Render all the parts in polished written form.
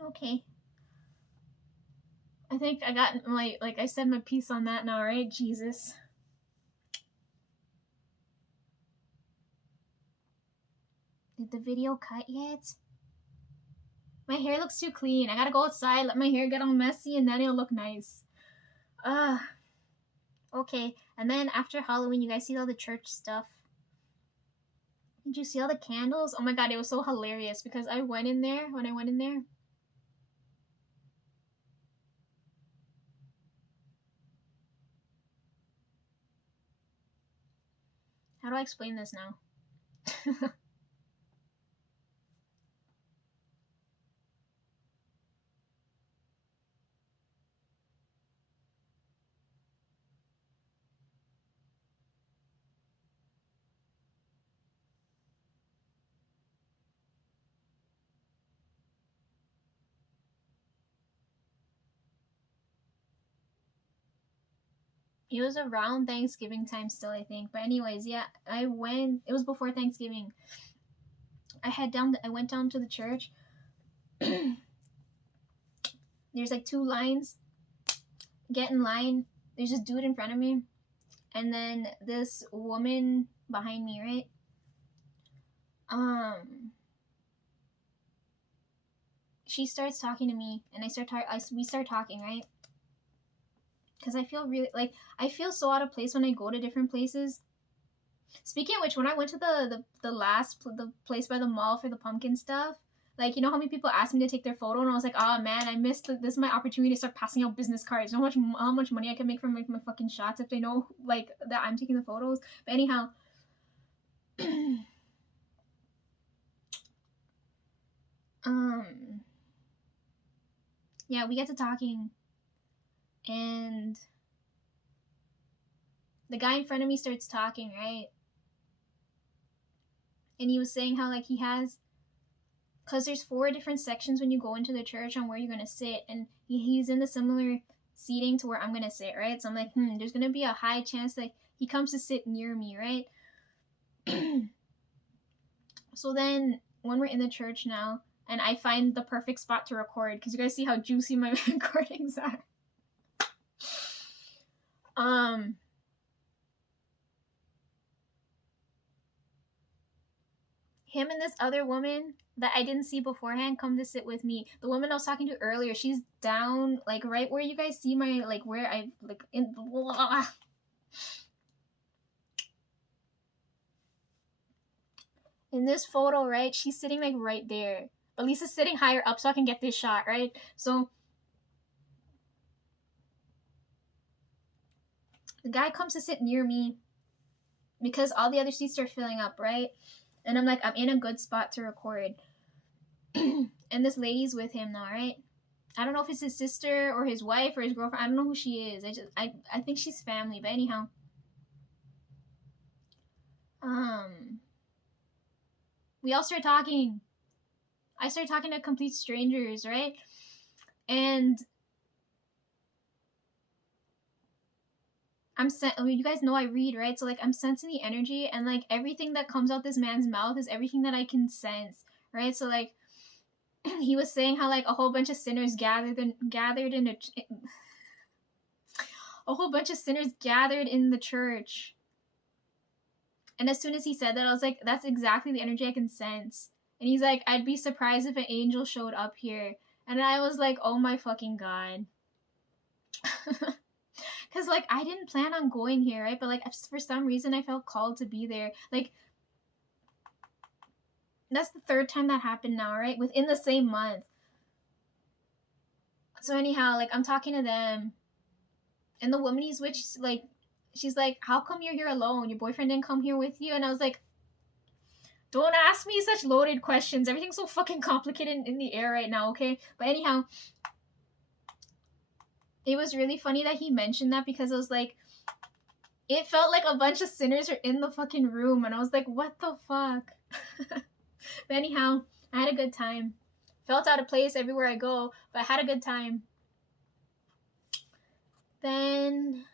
Okay. I think I got my, like I said my piece on that now, right? Jesus. Did the video cut yet? My hair looks too clean. I gotta go outside, let my hair get all messy, and then it'll look nice. Ugh. Okay. And then after Halloween, you guys see all the church stuff. Did you see all the candles? Oh my god, it was so hilarious because I went in there when I went in there. How do I explain this now? It was around Thanksgiving time still, I think. But anyways, yeah, I went. It was before Thanksgiving. I went down to the church. There's like two lines. Get in line. There's this dude in front of me, and then this woman behind me, right? She starts talking to me, and we start talking, right? Because I feel really like I feel so out of place when I go to different places. Speaking of which, when I went to the place by the mall for the pumpkin stuff, like, you know how many people asked me to take their photo, and I was like, oh man, I missed this is my opportunity to start passing out business cards. You know how much money I can make from my fucking shots if they know like that I'm taking the photos. But anyhow, um, yeah, we get to talking, and the guy in front of me starts talking, right? And he was saying how like he has because there's four different sections when you go into the church on where you're gonna sit, and he's in the similar seating to where I'm gonna sit, right? So I'm like, there's gonna be a high chance that he comes to sit near me, right? So then when we're in the church now, and I find the perfect spot to record, because you guys see how juicy my recordings are. Him and this other woman that I didn't see beforehand come to sit with me. The woman I was talking to earlier, she's down like right where you guys see my like where I like in this photo, right? She's sitting like right there. But Lisa's sitting higher up so I can get this shot, right? So the guy comes to sit near me because all the other seats are filling up, right? And I'm like, I'm in a good spot to record. And this lady's with him now, right? I don't know if it's his sister or his wife or his girlfriend. I don't know who she is. I think she's family, but anyhow. We all start talking. I start talking to complete strangers, right? And you guys know I read, right? So like I'm sensing the energy, and like everything that comes out this man's mouth is everything that I can sense, right? So like he was saying how like a whole bunch of sinners a whole bunch of sinners gathered in the church. And as soon as he said that, I was like, that's exactly the energy I can sense. And he's like, I'd be surprised if an angel showed up here. And I was like, oh my fucking god. Because like I didn't plan on going here, right? But like for some reason I felt called to be there. Like that's the third time that happened now, right? Within the same month. So anyhow, like I'm talking to them, and the woman he's with, she's like, how come you're here alone? Your boyfriend didn't come here with you? And I was like, don't ask me such loaded questions. Everything's so fucking complicated in the air right now, okay? But anyhow, it was really funny that he mentioned that because I was like, it felt like a bunch of sinners are in the fucking room, and I was like, what the fuck? But anyhow, I had a good time. Felt out of place everywhere I go, but I had a good time. Then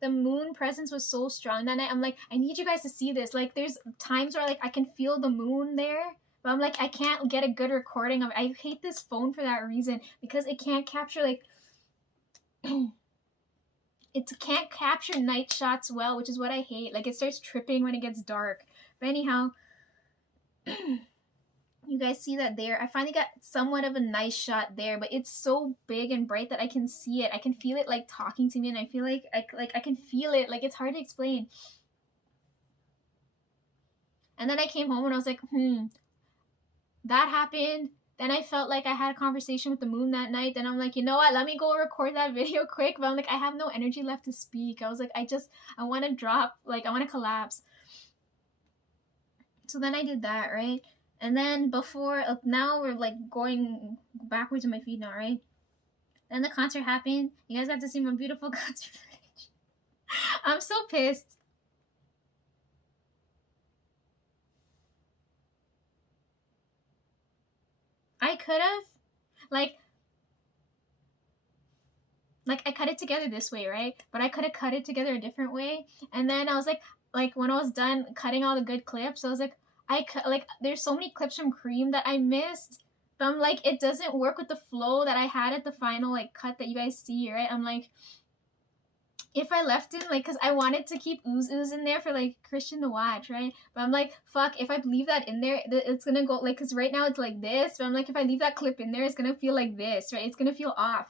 the moon presence was so strong that night. I'm like, I need you guys to see this. Like, there's times where like I can feel the moon there, But I'm like, I can't get a good recording of it. I hate this phone for that reason, because it can't capture like it can't capture night shots well, which is what I hate. Like, it starts tripping when it gets dark. But anyhow, you guys see that there? I finally got somewhat of a nice shot there, but it's so big and bright that I can see it. I can feel it like talking to me, and I feel like I can feel it. Like, it's hard to explain. And then I came home and I was like, that happened. Then I felt like I had a conversation with the moon that night. Then I'm like, you know what? Let me go record that video quick. But I'm like, I have no energy left to speak. I was like, I want to drop, like, I want to collapse. So then I did that, right? And then before, now we're like going backwards in my feed now, right? Then the concert happened. You guys got to see my beautiful concert footage. I'm so pissed. I could have, like I cut it together this way, right? But I could have cut it together a different way. And then I was like when I was done cutting all the good clips, I was like, there's so many clips from Cream that I missed. But I'm like, it doesn't work with the flow that I had at the final like cut that you guys see, right? I'm like, if I left it, like, because I wanted to keep Ooze Ooze in there for, like, Christian to watch, right? But I'm like, fuck, if I leave that in there, it's gonna go, like, because right now it's like this, but I'm like, if I leave that clip in there, it's gonna feel like this, right? It's gonna feel off.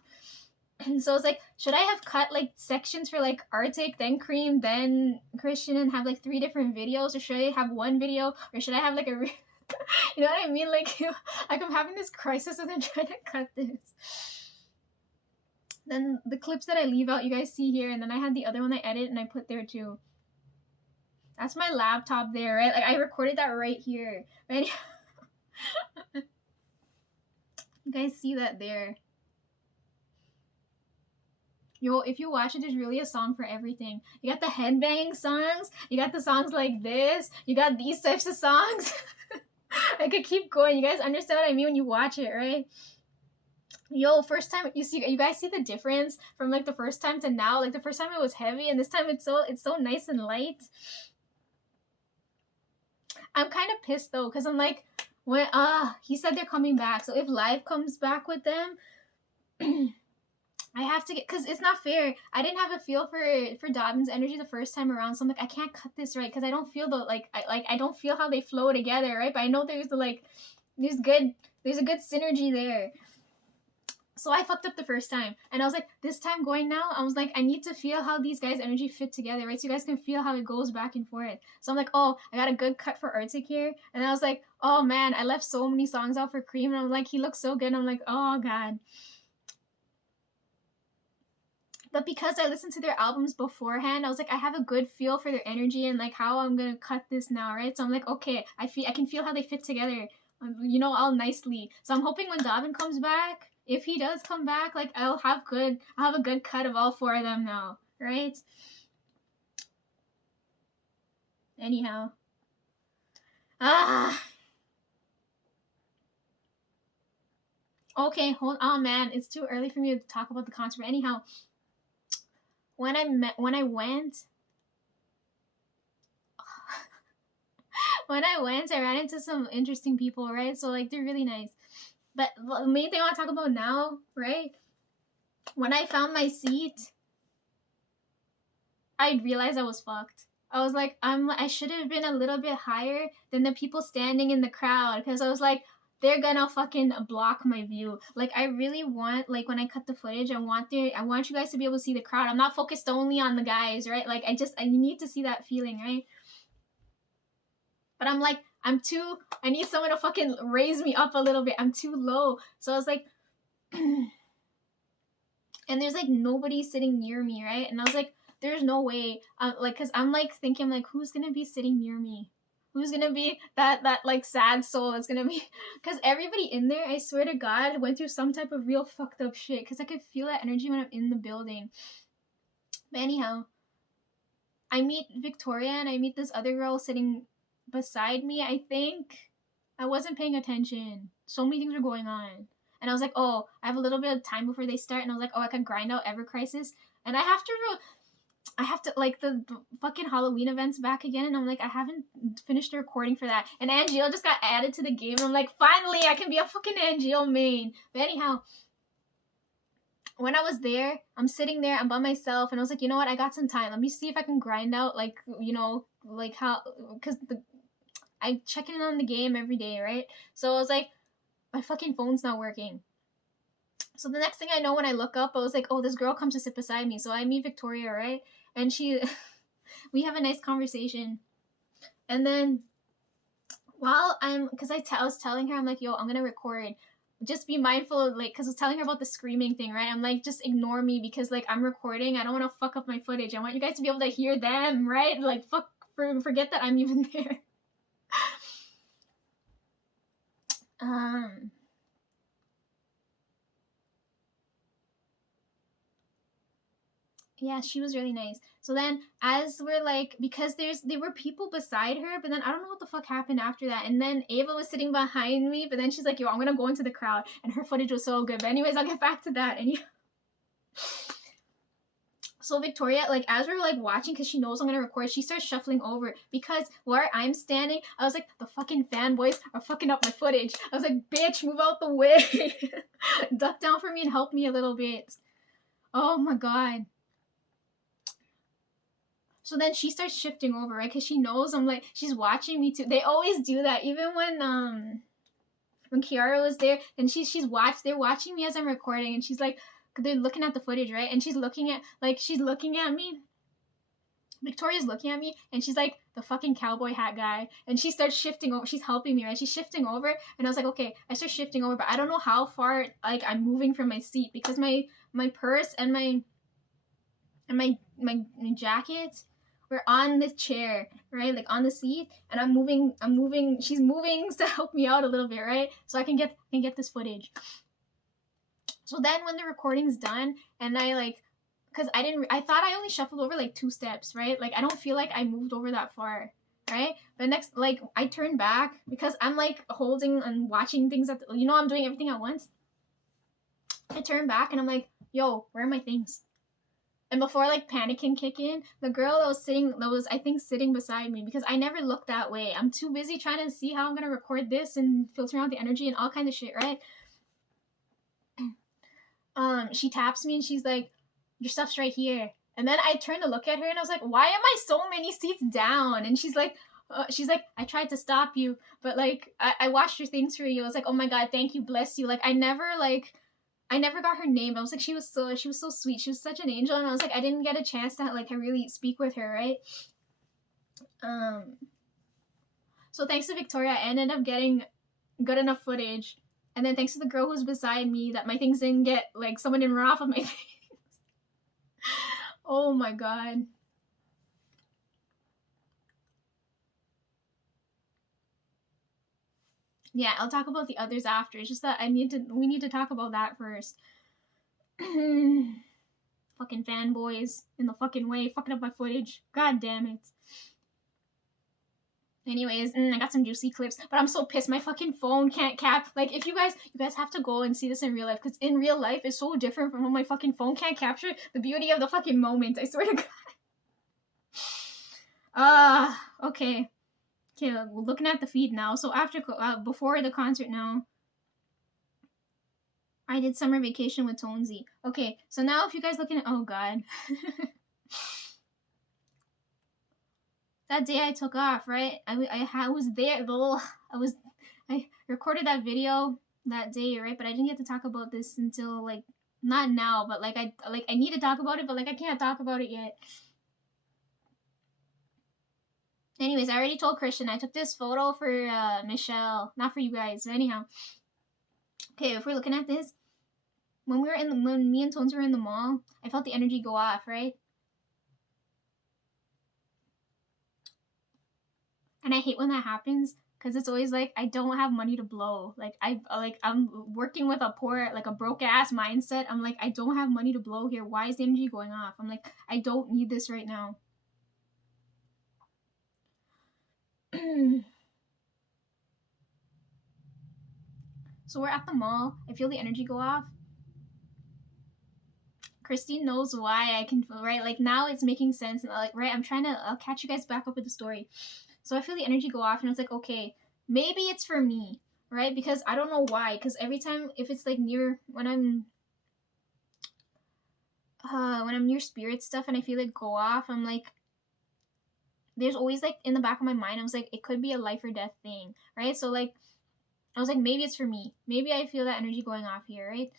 So it's like, should I have cut, like, sections for, like, Arctic, then Cream, then Christian, and have, like, 3 different videos? Or should I have one video? Or should I have, like, a... you know what I mean? Like, I'm having this crisis and I'm trying to cut this. Then the clips that I leave out, you guys see here, and then I had the other one I edit and I put there too. That's my laptop there, right? Like, I recorded that right here. Right? You guys see that there. Yo, if you watch it, there's really a song for everything. You got the headbang songs, you got the songs like this, you got these types of songs. I could keep going. You guys understand what I mean when you watch it, right? Yo, first time you guys see the difference from like the first time to now. Like the first time it was heavy, and this time it's so nice and light. I'm kind of pissed though, because I'm like, when he said they're coming back, so if Live comes back with them, I have to get, because it's not fair. I didn't have a feel for Dobbin's energy the first time around, so I'm like, I can't cut this right because I don't feel I don't feel how they flow together, right? But I know there's a good synergy there. So I fucked up the first time, and I was like, this time going now, I was like, I need to feel how these guys' energy fit together, right? So you guys can feel how it goes back and forth. So I'm like, oh, I got a good cut for Arctic here, and I was like, oh man, I left so many songs out for Cream, and I'm like, he looks so good, and I'm like, oh god. But because I listened to their albums beforehand, I was like, I have a good feel for their energy and like how I'm gonna cut this now, right? So I'm like, okay, I can feel how they fit together, all nicely. So I'm hoping when Dobbin comes back, if he does come back, like I'll have a good cut of all 4 of them now, right? Anyhow. Okay, hold on, man. It's too early for me to talk about the concert. But anyhow, when I went I ran into some interesting people, right? So like they're really nice. But the main thing I want to talk about now, right? When I found my seat, I realized I was fucked. I was like, I should have been a little bit higher than the people standing in the crowd, because I was like, they're gonna fucking block my view. Like, I really want, like, when I cut the footage, I want you guys to be able to see the crowd. I'm not focused only on the guys, right? Like, I need to see that feeling, right? But I'm like, I need someone to fucking raise me up a little bit. I'm too low. So I was like, and there's like nobody sitting near me, right? And I was like, there's no way. Like, cause I'm like thinking, like, who's gonna be sitting near me? Who's gonna be that like sad soul that's gonna be? Cause everybody in there, I swear to God, went through some type of real fucked up shit. Cause I could feel that energy when I'm in the building. But anyhow, I meet Victoria and I meet this other girl sitting beside me. I think I wasn't paying attention. So many things were going on. And I was like, oh, I have a little bit of time before they start. And I was like, oh, I can grind out Ever Crisis. And I have to I have to, like, the fucking Halloween events back again, and I'm like, I haven't finished the recording for that. And Angeal just got added to the game, and I'm like, finally, I can be a fucking Angeal main. But anyhow, when I was there, I'm sitting there, I'm by myself, and I was like, you know what, I got some time. Let me see if I can grind out, like, you know, like how, because I check in on the game every day, right? So I was like, my fucking phone's not working. So the next thing I know, when I look up, I was like, oh, this girl comes to sit beside me. So I meet Victoria, right? And we have a nice conversation. And then while because I was telling her, I'm like, yo, I'm going to record. Just be mindful of, like, because I was telling her about the screaming thing, right? I'm like, just ignore me because, like, I'm recording. I don't want to fuck up my footage. I want you guys to be able to hear them, right? Like, forget that I'm even there. Yeah, she was really nice. So then, as we're like, because there were people beside her, but then I don't know what the fuck happened after that. And then Ava was sitting behind me, but then she's like, yo, I'm gonna go into the crowd. And her footage was so good. But anyways, I'll get back to that. And so Victoria, like, as we're like watching, because she knows I'm gonna record, she starts shuffling over because where I'm standing, I was like, the fucking fanboys are fucking up my footage. I was like, bitch, move out the way. Duck down for me and help me a little bit. Oh my god. So then she starts shifting over, right? Because she knows I'm like, she's watching me too. They always do that. Even when Kiara was there, and they're watching me as I'm recording, and she's like, they're looking at the footage, right? And she's looking at me. Victoria's looking at me, and she's like, the fucking cowboy hat guy. And she starts shifting over. She's helping me, right? She's shifting over, and I was like, okay. I start shifting over, but I don't know how far, like, I'm moving from my seat because my purse and my jacket were on the chair, right? Like on the seat, and I'm moving, she's moving to help me out a little bit, right? So I can get this footage. So then when the recording's done, and I like, because I thought I only shuffled over like 2 steps, right? Like I don't feel like I moved over that far, right? But next, like, I turned back because I'm like holding and watching things I'm doing everything at once. I turn back and I'm like, yo, where are my things? And before like panic can kick in, the girl that was I think sitting beside me, because I never looked that way. I'm too busy trying to see how I'm gonna record this and filter out the energy and all kinds of shit, right? She taps me and she's like, your stuff's right here. And then I turned to look at her and I was like, why am I so many seats down? And she's like, I tried to stop you, but like I watched your things for you. I was like, oh my god, thank you, bless you. Like I never got her name. I was like, she was so sweet. She was such an angel, and I was like, I didn't get a chance to like really speak with her, right? So thanks to Victoria, I ended up getting good enough footage, and then thanks to the girl who's beside me, that my things didn't get like someone didn't run off of my things. Oh my god. Yeah, I'll talk about the others after. It's just that we need to talk about that first. Fucking fanboys in the fucking way, fucking up my footage. God damn it. Anyways, I got some juicy clips, but I'm so pissed. My fucking phone can't like, if you guys have to go and see this in real life, because in real life it's so different from when my fucking phone can't capture the beauty of the fucking moment. I swear to God. Okay. Okay, we're looking at the feed now. So before the concert now, I did summer vacation with Tonesy. Okay, so now if you guys looking at, oh god. That day I took off, right? I was there. I recorded that video that day, right? But I didn't get to talk about this until like not now, but like I need to talk about it, but like I can't talk about it yet. Anyways, I already told Christian I took this photo for Michelle, not for you guys. But anyhow, okay, if we're looking at this, when me and Tones were in the mall, I felt the energy go off, right? And I hate when that happens, because it's always like I don't have money to blow. Like I'm working with a broke ass mindset. I'm like, I don't have money to blow here. Why is the energy going off? I'm like, I don't need this right now. So we're at the mall. I feel the energy go off. Christine knows why I can feel, right? Like now it's making sense. Like, right, I'll catch you guys back up with the story. So I feel the energy go off and it's like, okay, maybe it's for me, right? Because I don't know why. Because every time, if it's like near, when I'm near spirit stuff and I feel it go off, I'm like, there's always like in the back of my mind, I was like, it could be a life or death thing, right? So like, I was like, maybe it's for me. Maybe I feel that energy going off here, right?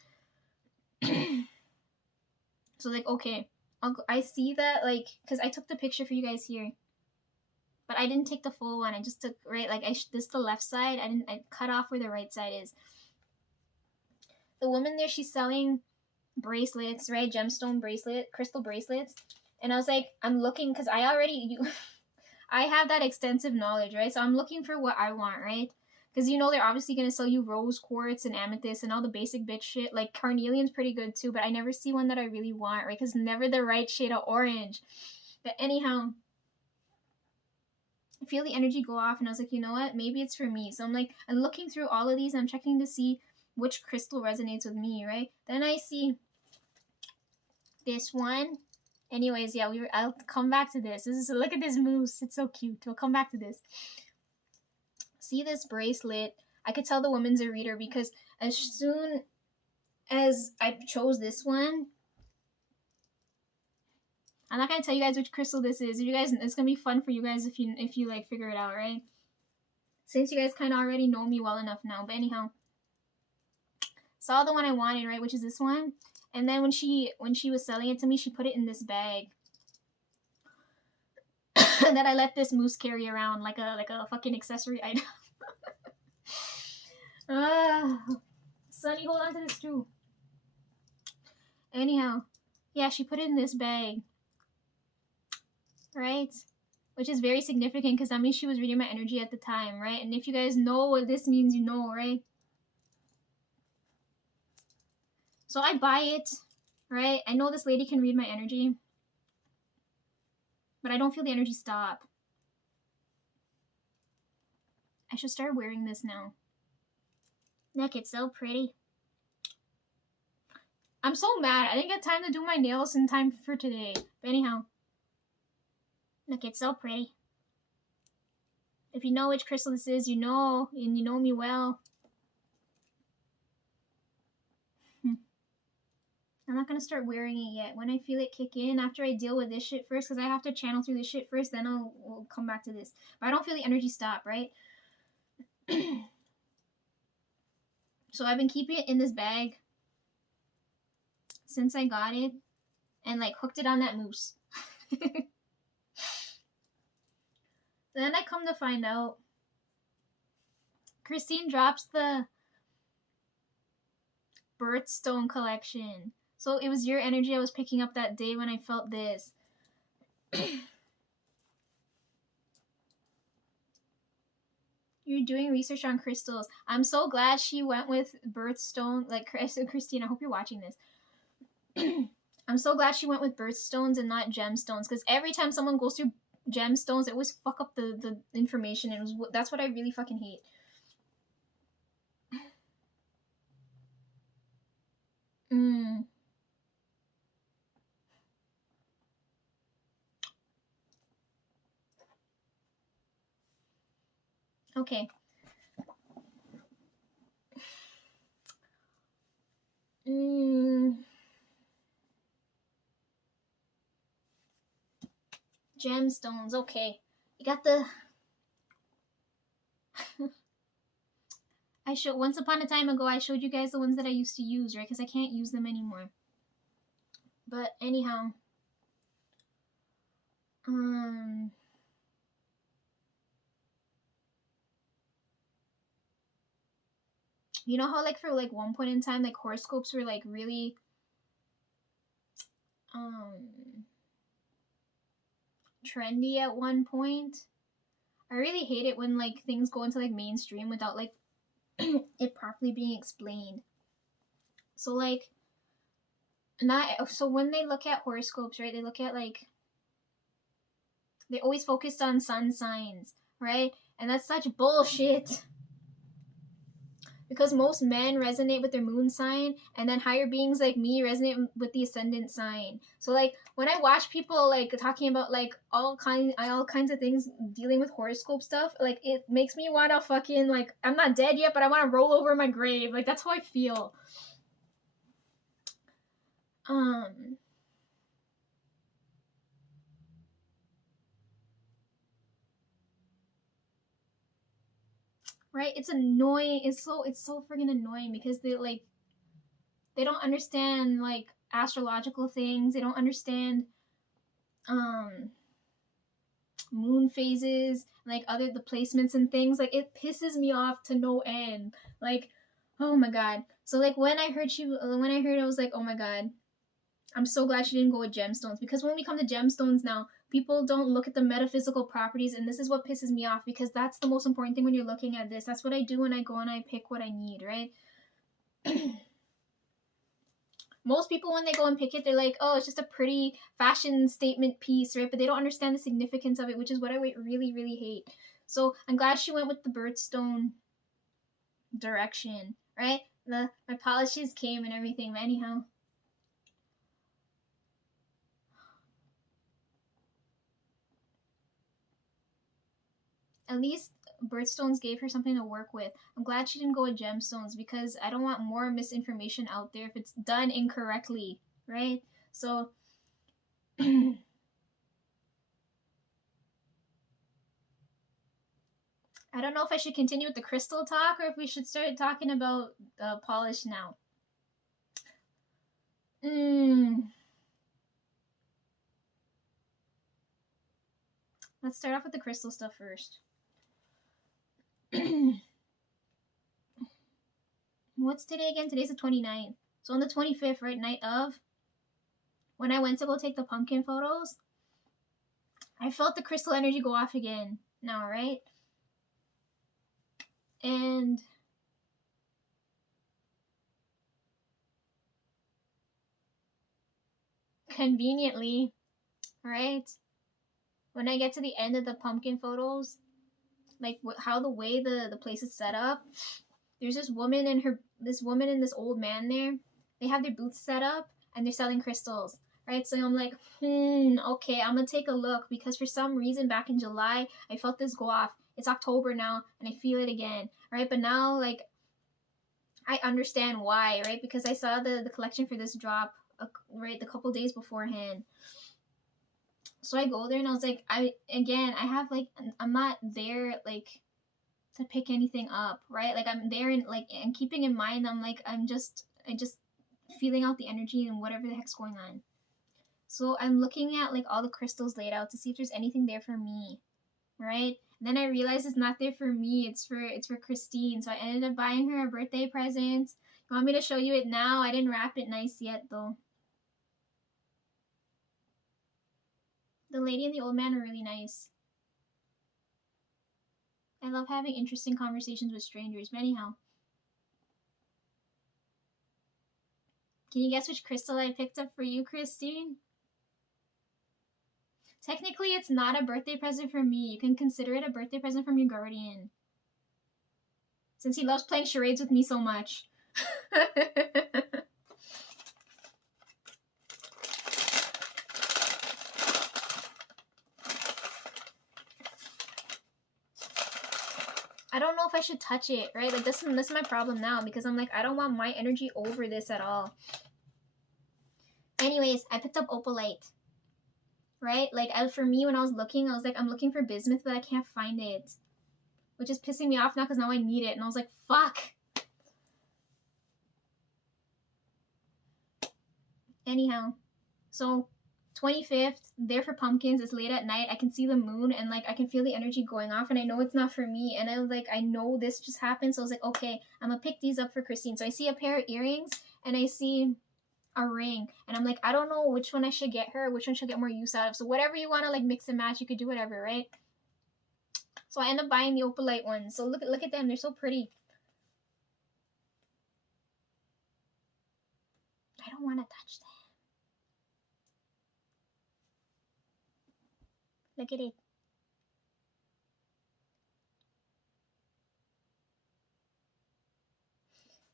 So like, okay, I see that, like, because I took the picture for you guys here, but I didn't take the full one. I just took, right, like, this the left side. I cut off where the right side is. The woman there, she's selling bracelets, right? Gemstone bracelet, crystal bracelets. And I was like, I'm looking, because I have that extensive knowledge, right? So I'm looking for what I want, right? Because they're obviously going to sell you rose quartz and amethyst and all the basic bitch shit. Like carnelian's pretty good too, but I never see one that I really want, right? Because never the right shade of orange. But anyhow, I feel the energy go off and I was like, you know what? Maybe it's for me. So I'm looking through all of these. I'm checking to see which crystal resonates with me, right? Then I see this one. Anyways, yeah, I'll come back to this. Look at this moose. It's so cute. We'll come back to this. See this bracelet. I could tell the woman's a reader because as soon as I chose this one, I'm not gonna tell you guys which crystal this is. You guys, it's gonna be fun for you guys if you like figure it out, right? Since you guys kind of already know me well enough now. But anyhow, saw the one I wanted, right, which is this one. And then when she was selling it to me, she put it in this bag that I let this moose carry around like a fucking accessory item. Sunny, hold on to this too. Anyhow, yeah, she put it in this bag, right? Which is very significant because that means she was reading my energy at the time, right? And if you guys know what this means, you know, right? So I buy it, right? I know this lady can read my energy, but I don't feel the energy stop. I should start wearing this now. Look, it's so pretty. I'm so mad. I didn't get time to do my nails in time for today. But anyhow. Look, it's so pretty. If you know which crystal this is, you know, and you know me well. I'm not gonna start wearing it yet. When I feel it kick in, after I deal with this shit first, because I have to channel through this shit first, then we'll come back to this. But I don't feel the energy stop, right? So I've been keeping it in this bag since I got it and like hooked it on that moose. Then I come to find out Christine drops the birthstone collection. So it was your energy I was picking up that day when I felt this. You're doing research on crystals. I'm so glad she went with birthstone. Like, Christine, I hope you're watching this. I'm so glad she went with birthstones and not gemstones, because every time someone goes through gemstones, they always fuck up the information, and that's what I really fucking hate. Okay. Gemstones, okay. You got the... Once upon a time ago, I showed you guys the ones that I used to use, right? Because I can't use them anymore. But anyhow. You know how, like, for, like, one point in time, like, horoscopes were, like, really, trendy at one point? I really hate it when, like, things go into, like, mainstream without, like, it properly being explained. So, like, so when they look at horoscopes, right, they look at, like, they always focused on sun signs, right? And that's such bullshit. because most men resonate with their moon sign, and then higher beings like me resonate with the ascendant sign. So like when I watch people like talking about like all kinds of things dealing with horoscope stuff, like it makes me want to fucking like, I'm not dead yet, but I want to roll over in my grave. Like that's how I feel. Right, it's annoying. It's so freaking annoying because they don't understand like astrological things. They don't understand um moon phases, like other the placements and things. Like it pisses me off to no end. Like, oh my god. So like when I heard I was like, oh my god, I'm so glad she didn't go with gemstones, because when we come to gemstones now, people don't look at the metaphysical properties, and this is what pisses me off, because that's the most important thing when you're looking at this. That's what I do when I go and I pick what I need, right? Most people, when they go and pick it, they're like, oh, it's just a pretty fashion statement piece, right? But they don't understand the significance of it, which is what I really, really hate. So I'm glad she went with the birthstone direction, right? My polishes came and everything, but anyhow. At least birthstones gave her something to work with. I'm glad she didn't go with gemstones, because I don't want more misinformation out there if it's done incorrectly, right? So I don't know if I should continue with the crystal talk or if we should start talking about polish now. Let's start off with the crystal stuff first. What's today again? Today's the 29th. So on the 25th, right, night of, when I went to go take the pumpkin photos, I felt the crystal energy go off again now, right? And conveniently, right, when I get to the end of the pumpkin photos, like how the way the place is set up, there's this woman and this old man there. They have their booths set up and they're selling crystals, right? So I'm like, okay, I'm gonna take a look, because for some reason back in July I felt this go off. It's October now and I feel it again, right? But now like I understand why, right? Because I saw the collection for this drop, right, the couple days beforehand. So I go there and I was like, I have like, I'm not there like to pick anything up, right? Like I'm there and keeping in mind, I just feeling out the energy and whatever the heck's going on. So I'm looking at like all the crystals laid out to see if there's anything there for me, right? And then I realized it's not there for me. It's for Christine. So I ended up buying her a birthday present. You want me to show you it now? I didn't wrap it nice yet though. The lady and the old man are really nice. I love having interesting conversations with strangers. But anyhow, can you guess which crystal I picked up for you, Christine? Technically, it's not a birthday present from me. You can consider it a birthday present from your guardian, since he loves playing charades with me so much. I don't know if I should touch it, right? Like this is my problem now, because I'm like, I don't want my energy over this at all. Anyways, I picked up opalite, right? Like for me, when I was looking, I was like, I'm looking for bismuth, but I can't find it, which is pissing me off now because now I need it. And I was like, fuck. Anyhow, so 25th, there for pumpkins. It's late at night. I can see the moon and like I can feel the energy going off, and I know it's not for me. And I was like, I know this just happened. So I was like, okay, I'm gonna pick these up for Christine. So I see a pair of earrings and I see a ring, and I'm like, I don't know which one I should get her, which one should get more use out of. So whatever you want to like mix and match, you could do whatever, right? So I end up buying the opalite ones. So look at them. They're so pretty. I don't want to touch them. Look at it.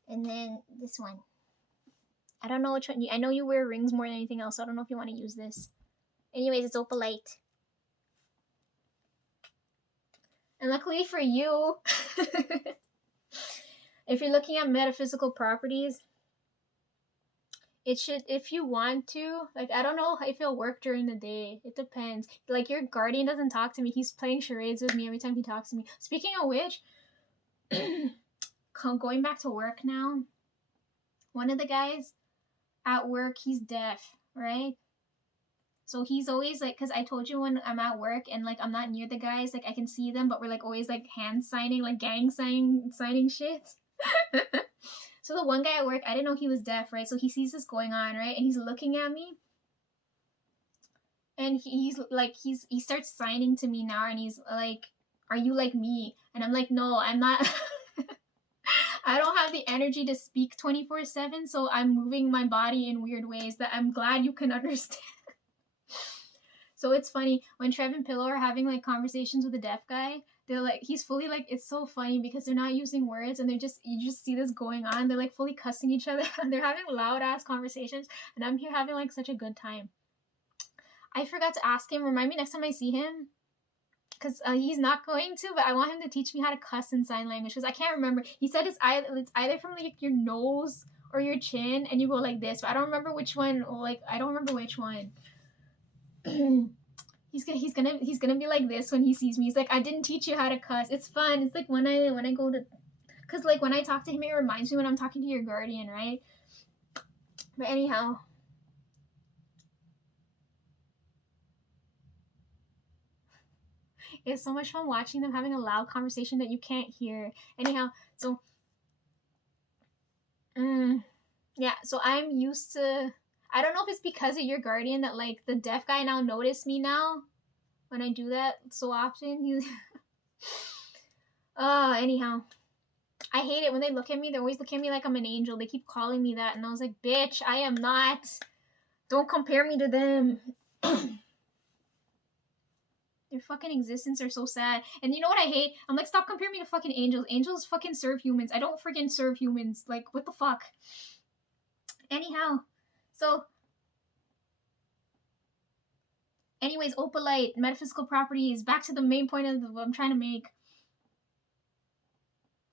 And then this one. I don't know which one. I know you wear rings more than anything else, so I don't know if you want to use this. Anyways, it's opalite. And luckily for you, if you're looking at metaphysical properties, it should, if you want to, like, I don't know if it'll work during the day. It depends. Like, your guardian doesn't talk to me. He's playing charades with me every time he talks to me. Speaking of which, going back to work now, one of the guys at work, he's deaf, right? So he's always like, because I told you when I'm at work and like I'm not near the guys, like I can see them, but we're like always like hand signing, like gang signing shit. So the one guy at work, I didn't know he was deaf, right? So he sees this going on, right? And he's looking at me. And he starts signing to me now, and he's like, "Are you like me?" And I'm like, "No, I'm not." I don't have the energy to speak 24/7, so I'm moving my body in weird ways that I'm glad you can understand. So it's funny when Trev and Pillow are having like conversations with a deaf guy. They're like, he's fully like, it's so funny because they're not using words and you just see this going on. They're like fully cussing each other. They're having loud ass conversations, and I'm here having like such a good time. I forgot to ask him. Remind me next time I see him, because he's not going to. But I want him to teach me how to cuss in sign language because I can't remember. He said it's either from like your nose or your chin, and you go like this. But I don't remember which one. Like I don't remember which one. He's gonna be like this when he sees me. He's like, I didn't teach you how to cuss. It's fun. It's like when I go to, cause like when I talk to him, it reminds me when I'm talking to your guardian, right? But anyhow, it's so much fun watching them having a loud conversation that you can't hear. Anyhow, so yeah, so I'm used to. I don't know if it's because of your guardian that like the deaf guy now noticed me now when I do that so often. He, anyhow. I hate it when they look at me. They always look at me like I'm an angel. They keep calling me that. And I was like, bitch, I am not. Don't compare me to them. Their fucking existence are so sad. And you know what I hate? I'm like, stop comparing me to fucking angels. Angels fucking serve humans. I don't freaking serve humans. Like, what the fuck? Anyhow. So, anyways, opalite, metaphysical properties. Back to the main point of what I'm trying to make.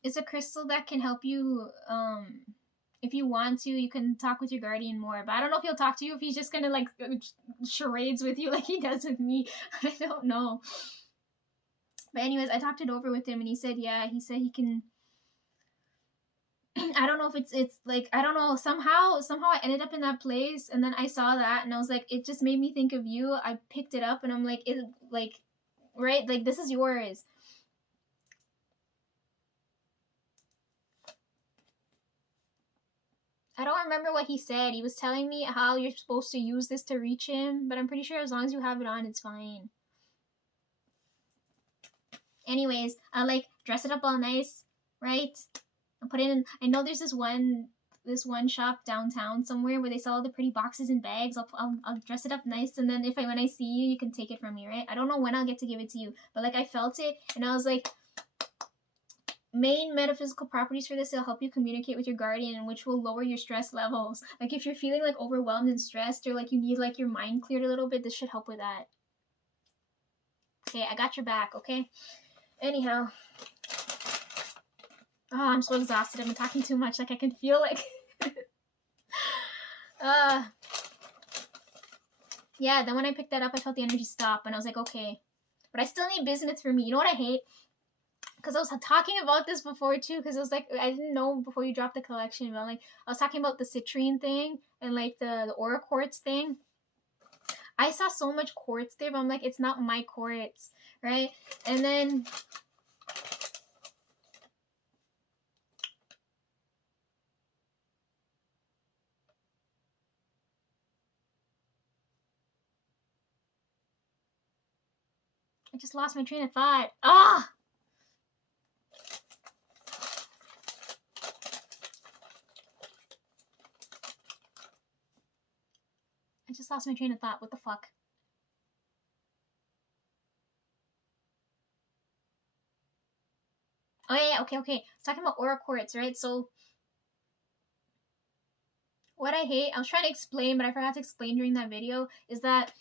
It's a crystal that can help you, if you want to, you can talk with your guardian more. But I don't know if he'll talk to you if he's just gonna like charades with you like he does with me. I don't know. But anyways, I talked it over with him and he said, yeah, he said he can. I don't know if it's like, I don't know, somehow I ended up in that place, and then I saw that and I was like, it just made me think of you. I picked it up and I'm like, it like, right, like this is yours. I don't remember what he said. He was telling me how you're supposed to use this to reach him, but I'm pretty sure as long as you have it on, it's fine. Anyways, I like dress it up all nice, right? I put it in. I know there's this one shop downtown somewhere where they sell all the pretty boxes and bags. I'll dress it up nice, and then when I see you, you can take it from me, right? I don't know when I'll get to give it to you, but like I felt it, and I was like, main metaphysical properties for this, it'll help you communicate with your guardian, which will lower your stress levels. Like if you're feeling like overwhelmed and stressed, or like you need like your mind cleared a little bit, this should help with that. Okay, I got your back, okay? Anyhow. Oh, I'm so exhausted. I've been talking too much. Like I can feel like yeah, then when I picked that up, I felt the energy stop and I was like, okay. But I still need bismuth for me. You know what I hate? Because I was talking about this before too, because it was like, I didn't know before you dropped the collection, but like I was talking about the citrine thing and like the aura quartz thing. I saw so much quartz there, but I'm like, it's not my quartz, right? And then I just lost my train of thought. Ah! I just lost my train of thought. What the fuck? Oh yeah, okay. Talking about aura quartz, right? So What I hate, I was trying to explain, but I forgot to explain during that video, is that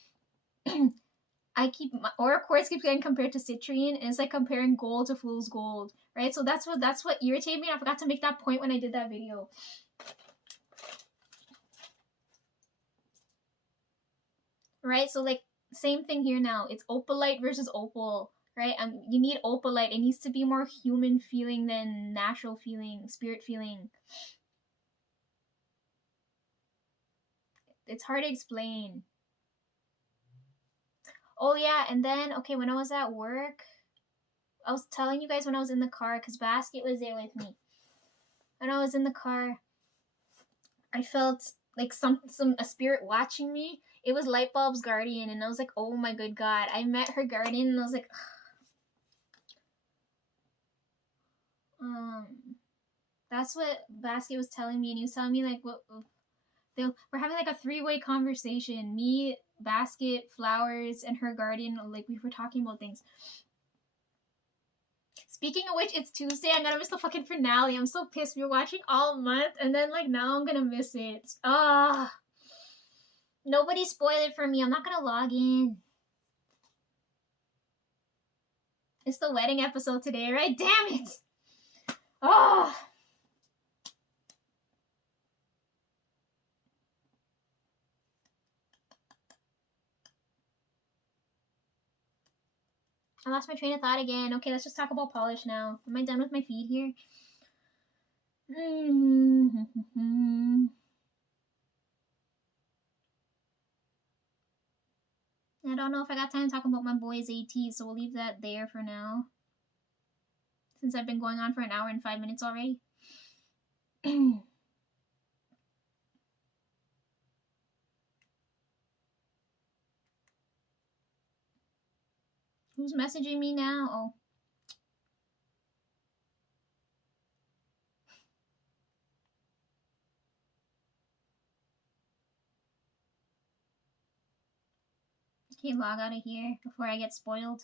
I keep Aura Quartz keeps getting compared to citrine, and it's like comparing gold to fool's gold, right? So that's what irritated me. I forgot to make that point when I did that video. Right? So like same thing here now. It's opalite versus opal, right? You need opalite. It needs to be more human feeling than natural feeling, spirit feeling. It's hard to explain. Oh yeah, and then okay, when I was at work, I was telling you guys when I was in the car because Basket was there with me. When I was in the car, I felt like a spirit watching me. It was Lightbulb's guardian, and I was like, oh my good god. I met her guardian, and I was like, that's what Basket was telling me, and he was telling me like we're having like a three-way conversation. Me, Basket, Flowers, and her guardian. Like we were talking about things. Speaking of which, it's Tuesday. I'm gonna miss the fucking finale. I'm so pissed. We were watching all month, and then like now I'm gonna miss it. Ah, nobody spoil it for me. I'm not gonna log in. It's the wedding episode today, right? Damn it! Oh. I lost my train of thought again. Okay, let's just talk about polish now. Am I done with my feed here? I don't know if I got time to talk about my boys AT, so we'll leave that there for now. Since I've been going on for an hour and 5 minutes already. Who's messaging me now? Oh. Okay, log out of here before I get spoiled.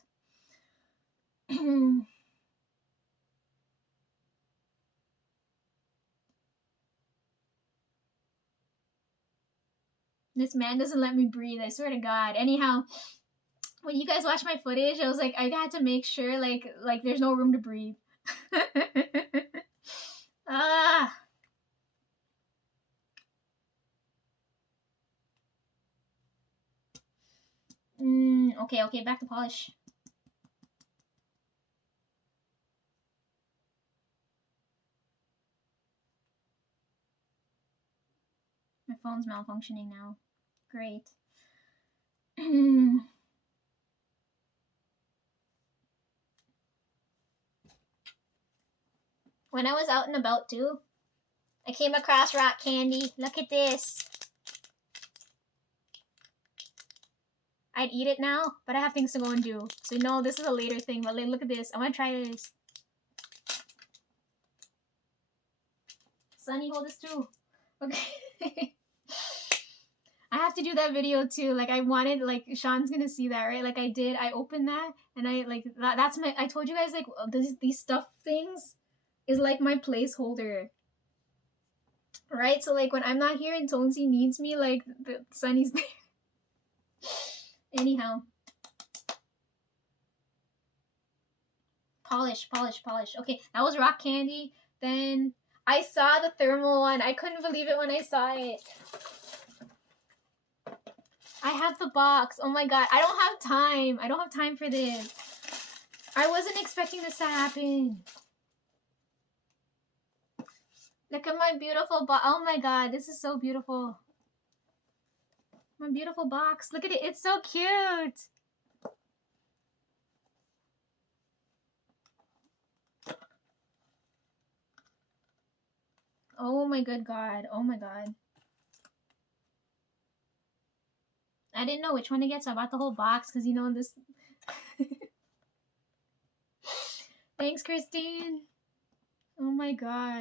This man doesn't let me breathe, I swear to God. Anyhow, when you guys watch my footage, I was like, I had to make sure like there's no room to breathe. Ah. Okay, back to polish. My phone's malfunctioning now. Great. When I was out and about too, I came across rock candy. Look at this. I'd eat it now, but I have things to go and do. So no, this is a later thing, but like, look at this. I want to try this. Sunny, hold this too. Okay. I have to do that video too. Like I wanted, like Sean's gonna see that, right? Like I did. I opened that, and I like that's my. I told you guys like these stuff things is like my placeholder, right? So like when I'm not here and Tonesy needs me, like Sunny's there. Anyhow, polish. Okay, that was rock candy. Then I saw the thermal one. I couldn't believe it when I saw it. I have the box. Oh my god. I don't have time. I don't have time for this. I wasn't expecting this to happen. Look at my beautiful box. Oh my god. This is so beautiful. My beautiful box. Look at it. It's so cute. Oh my good god. Oh my god. I didn't know which one to get, so I bought the whole box because you know this. Thanks, Christine. Oh my god.